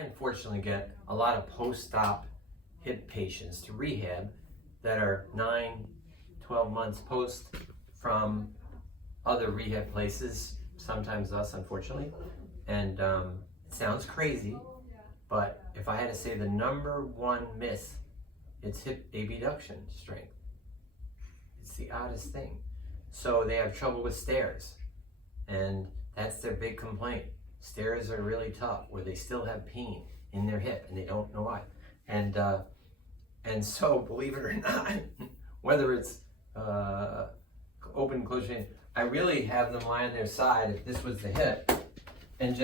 unfortunately get a lot of post-op hip patients to rehab that are 9, 12 months post from other rehab places, sometimes us, unfortunately. And it sounds crazy, but if I had to say the number one myth, it's hip abduction strength. It's the oddest thing. So they have trouble with stairs, and that's their big complaint. Stairs are really tough, where they still have pain in their hip and they don't know why. And so, believe it or not, whether it's open, closed, I really have them lie on their side if this was the hip, and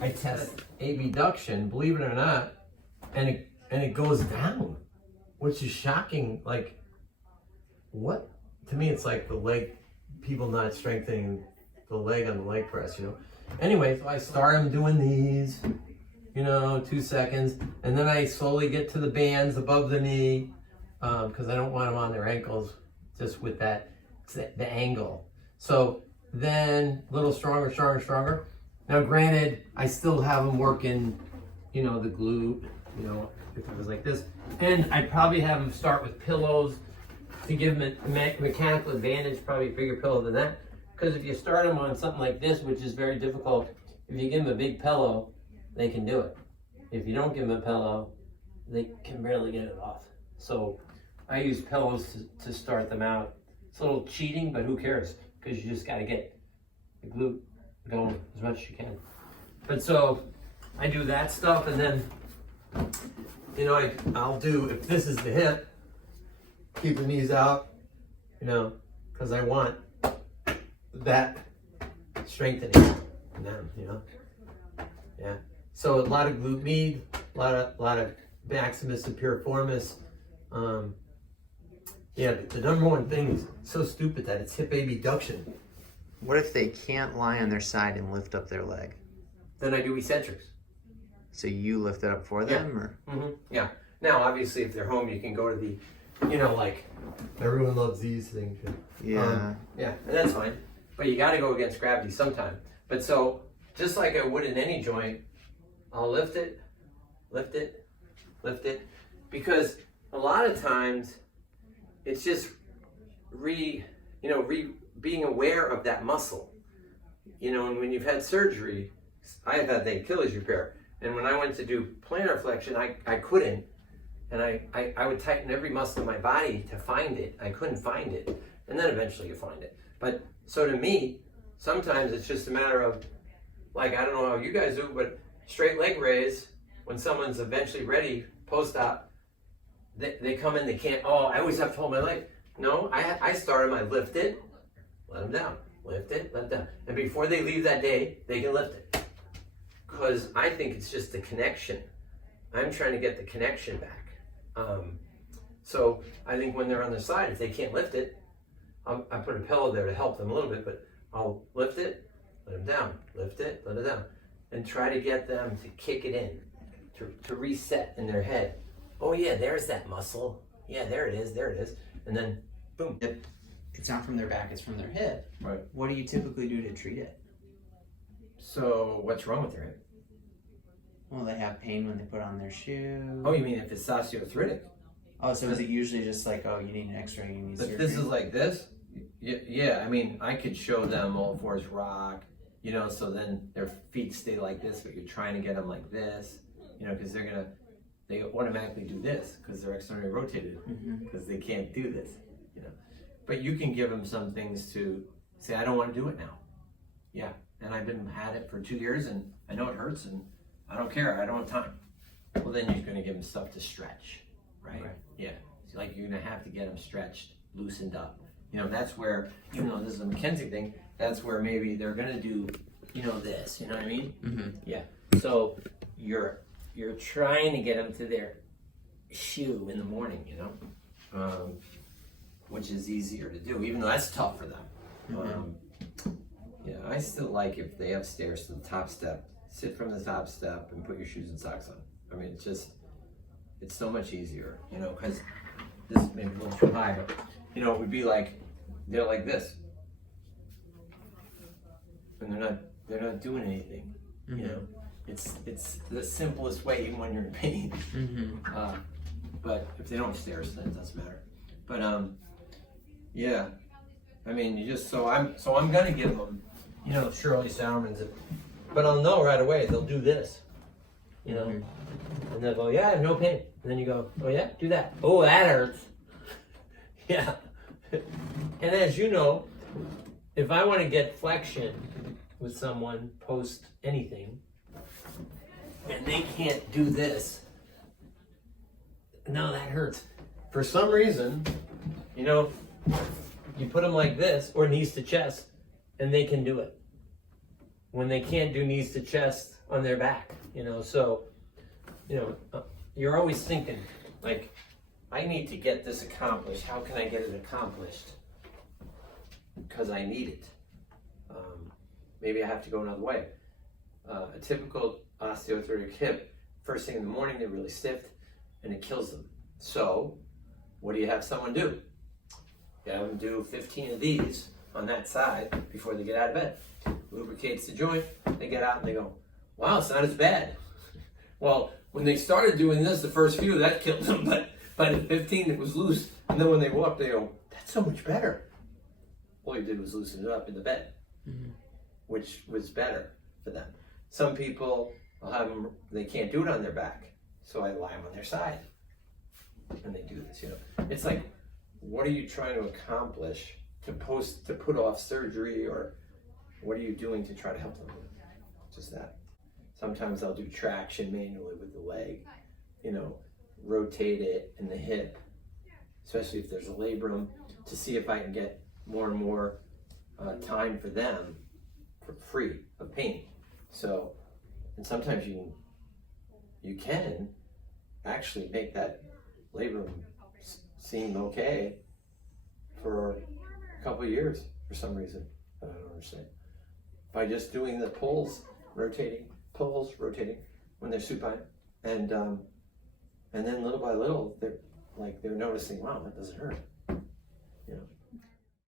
I test abduction, believe it or not, and it goes down, which is shocking. Like, what? To me, it's like the leg, people not strengthening the leg on the leg press, Anyway, so I start them doing these, 2 seconds, and then I slowly get to the bands above the knee, because I don't want them on their ankles, just with the angle. So then a little stronger, stronger, stronger. Now granted, I still have them working, the glute, if it was like this. And I'd probably have them start with pillows to give them a mechanical advantage, probably a bigger pillow than that. Because if you start them on something like this, which is very difficult, if you give them a big pillow, they can do it. If you don't give them a pillow, they can barely get it off. So I use pillows to start them out. It's a little cheating, but who cares? Because you just got to get the glute going as much as you can. But so I do that stuff, and then, I'll do, if this is the hip, keep the knees out, because I want that strengthening in them, Yeah. So a lot of glute med, a lot of maximus and piriformis. Yeah, the number one thing is so stupid that it's hip abduction. What if they can't lie on their side and lift up their leg? Then I do eccentrics. So you lift it up for them, or? Mm-hmm. Yeah. Now, obviously, if they're home, you can go to the, like, everyone loves these things. Yeah. Yeah, and that's fine. But you got to go against gravity sometime. But so, just like I would in any joint, I'll lift it, lift it, lift it. Because a lot of times, it's just being aware of that muscle. And when you've had surgery, I have had the Achilles repair. And when I went to do plantar flexion, I couldn't. And I would tighten every muscle in my body to find it. I couldn't find it. And then eventually you find it. But so to me, sometimes it's just a matter of, like, I don't know how you guys do, but straight leg raise, when someone's eventually ready post-op, they come in, they can't, I always have to hold my leg. No, I start them, I lift it, let them down. Lift it, let them down. And before they leave that day, they can lift it. Because I think it's just the connection. I'm trying to get the connection back. So I think when they're on their side, if they can't lift it, I put a pillow there to help them a little bit, but I'll lift it, let them down. Lift it, let it down. And try to get them to kick it in, to reset in their head. Oh yeah, there's that muscle. Yeah, there it is, And then, boom. It's not from their back, it's from their hip. Right. What do you typically do to treat it? So what's wrong with their hip? Well, they have pain when they put on their shoe. Oh, you mean if it's osteoarthritic? Oh, so is it usually just like, you need an x-ray, you need surgery? If this is like this, yeah, I mean, I could show them all fours rock, so then their feet stay like this, but you're trying to get them like this, because they automatically do this because they're externally rotated, because they can't do this, But you can give them some things to say, I don't want to do it now. Yeah, and I've had it for 2 years, and I know it hurts, and I don't care, I don't have time. Well, then you're going to give them stuff to stretch, right? Yeah, so like you're going to have to get them stretched, loosened up. That's where, even though this is a McKenzie thing, that's where maybe they're going to do, this, you know what I mean? Mm-hmm. Yeah, so you're trying to get them to their shoe in the morning, which is easier to do, even though that's tough for them. Yeah, I still like if they have stairs to the top step, sit from the top step and put your shoes and socks on. I mean, it's so much easier, because this is maybe a little too high, but, it would be like, they're like this. And they're not doing anything, it's the simplest way even when you're in pain. But if they don't stairs, then it doesn't matter. But yeah, I mean, you just so I'm gonna give them, you know, Shirley Sauerman's, but I'll know right away they'll do this, you know, and they'll go, yeah, I have no pain, and then you go, oh yeah, do that. Oh, that hurts. Yeah, and as you know, if I want to get flexion with someone post anything, and they can't do this, no, that hurts. For some reason, you know, you put them like this, or knees to chest, and they can do it. When they can't do knees to chest on their back, you know, so, you know, you're always thinking, like, I need to get this accomplished. How can I get it accomplished? Because I need it. Maybe I have to go another way. A typical osteoarthritic hip, first thing in the morning, they're really stiff, and it kills them. So, what do you have someone do? You have them do 15 of these on that side before they get out of bed. Lubricates the joint, they get out and they go, wow, it's not as bad. Well, when they started doing this, the first few, that killed them, but by the 15 it was loose. And then when they walk, they go, that's so much better. All you did was loosen it up in the bed, which was better for them. Some people, I'll have them, they can't do it on their back, so I lie them on their side. And they do this, you know. It's like, what are you trying to accomplish to put off surgery, or what are you doing to try to help them? Just that. Sometimes I'll do traction manually with the leg, you know, rotate it in the hip, especially if there's a labrum, to see if I can get more and more time for them for free of pain. So, and sometimes you can actually make that labrum seem okay for a couple of years for some reason. I don't understand. By just doing the pulls, rotating when they're supine, and then little by little they're noticing, wow, that doesn't hurt, you know.